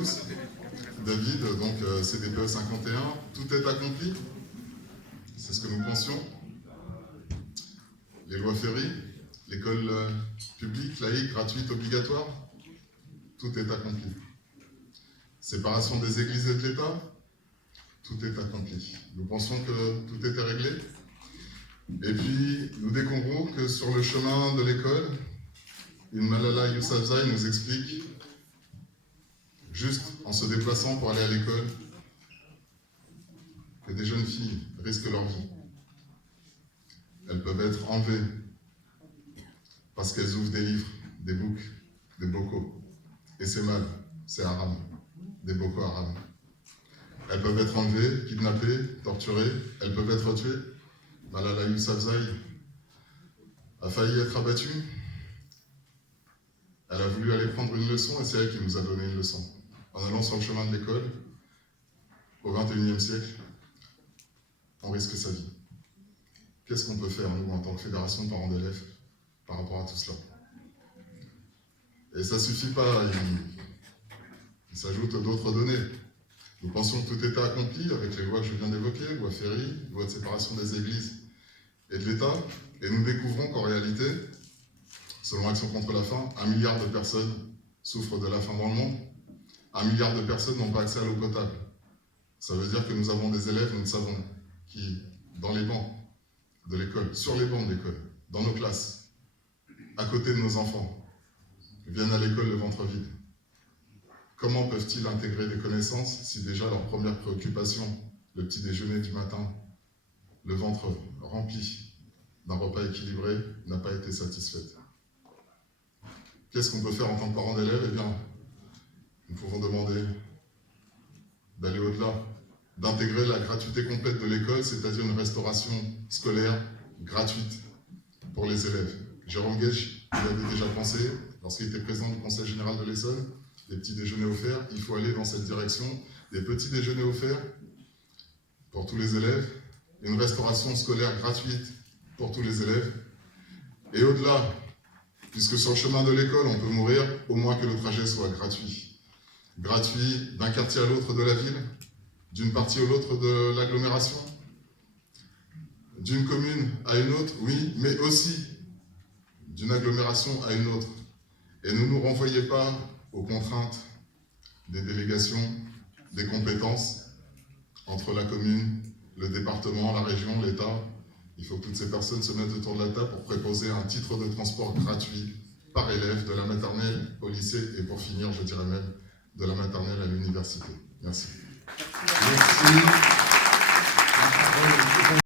tous. David, donc CDPE 51, tout est accompli. C'est ce que nous pensions. Les lois Ferry, l'école publique, laïque, gratuite, obligatoire, tout est accompli. Séparation des églises et de l'État, tout est accompli. Nous pensons que tout était réglé. Et puis, nous découvrons que sur le chemin de l'école, une Malala Yousafzai nous explique, juste en se déplaçant pour aller à l'école, que des jeunes filles risquent leur vie. Elles peuvent être enlevées parce qu'elles ouvrent des livres, des books, des bocaux. Et c'est mal, c'est haram, des bocaux haram. Elles peuvent être enlevées, kidnappées, torturées, elles peuvent être tuées. Malala Yousafzai a failli être abattue. Elle a voulu aller prendre une leçon et c'est elle qui nous a donné une leçon. En allant sur le chemin de l'école, au XXIe siècle, on risque sa vie. Qu'est-ce qu'on peut faire, nous, en tant que fédération de parents d'élèves, par rapport à tout cela? Et ça ne suffit pas, il s'ajoute d'autres données. Nous pensions que tout était accompli avec les lois que je viens d'évoquer, loi Ferry, loi de séparation des églises et de l'État, et nous découvrons qu'en réalité, selon Action contre la faim, 1 milliard de personnes souffrent de la faim dans le monde. 1 milliard de personnes n'ont pas accès à l'eau potable. Ça veut dire que nous avons des élèves, nous le savons, qui, dans les bancs de l'école, sur les bancs de l'école, dans nos classes, à côté de nos enfants, viennent à l'école le ventre vide. Comment peuvent-ils intégrer des connaissances si déjà leur première préoccupation, le petit déjeuner du matin, le ventre rempli d'un repas équilibré, n'a pas été satisfaite? Qu'est-ce qu'on peut faire en tant que parents d'élèves? Eh bien, nous pouvons demander d'aller au-delà, d'intégrer la gratuité complète de l'école, c'est-à-dire une restauration scolaire gratuite pour les élèves. Jérôme Guèche y avait déjà pensé, lorsqu'il était président du Conseil général de l'Essonne, des petits déjeuners offerts, il faut aller dans cette direction, des petits déjeuners offerts pour tous les élèves, une restauration scolaire gratuite pour tous les élèves, et au-delà, puisque sur le chemin de l'école, on peut mourir, au moins que le trajet soit gratuit. Gratuit d'un quartier à l'autre de la ville, d'une partie à l'autre de l'agglomération, d'une commune à une autre, oui, mais aussi d'une agglomération à une autre. Et ne nous renvoyez pas aux contraintes des délégations, des compétences entre la commune, le département, la région, l'État. Il faut que toutes ces personnes se mettent autour de la table pour préposer un titre de transport gratuit par élève de la maternelle au lycée et pour finir, je dirais même, de la maternelle à l'université. Merci.